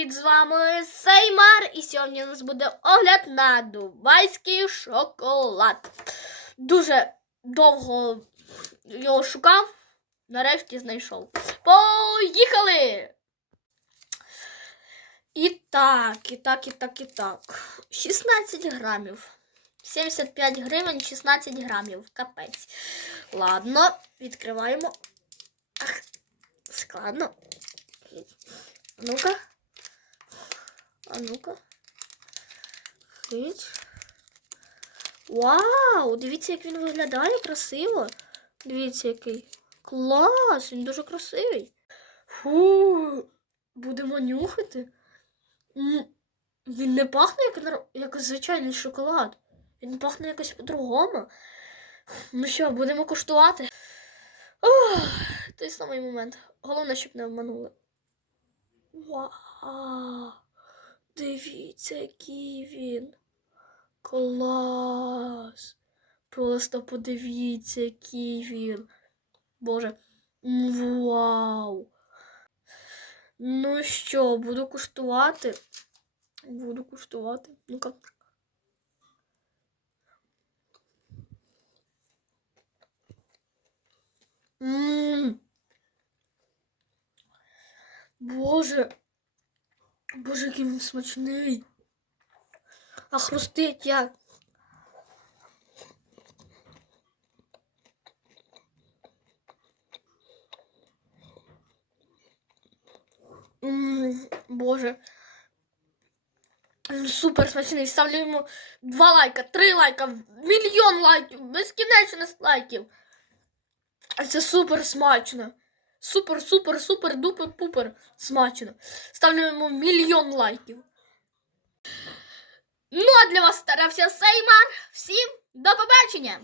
привіт! З вами Сеймар. І сьогодні у нас буде огляд на дубайський шоколад. Дуже довго його шукав, нарешті знайшов. Поїхали! І так, і так, і так, і так. 16 грамів. 75 гривень, 16 грамів. Капець. Ладно, відкриваємо. Ах, складно. Ну-ка. Ну-ка. Хить. Вау! Дивіться, як він виглядає красиво. Дивіться, який. Клас! Він дуже красивий. Фу. Будемо нюхати. Він не пахне як, як звичайний шоколад. Він пахне якось по-другому. Ну що, будемо куштувати? Той самий момент. Головне, щоб не обманули. Вау! Дивіться, який він. Клас! Просто подивіться, який він. Боже. Вау! Ну що, буду куштувати. Буду куштувати. Ну-ка. Ммм. Боже. Боже, який він смачний. А хрустить як. М, Боже. Супер смачний. Ставлю йому два лайка, три лайка, мільйон лайків, безкінечність лайків. Це супер смачно. Супер, супер, супер, дупер, пупер смачно. Ставлю мільйон лайків. Ну, а для вас старався Сеймар. Всім до побачення!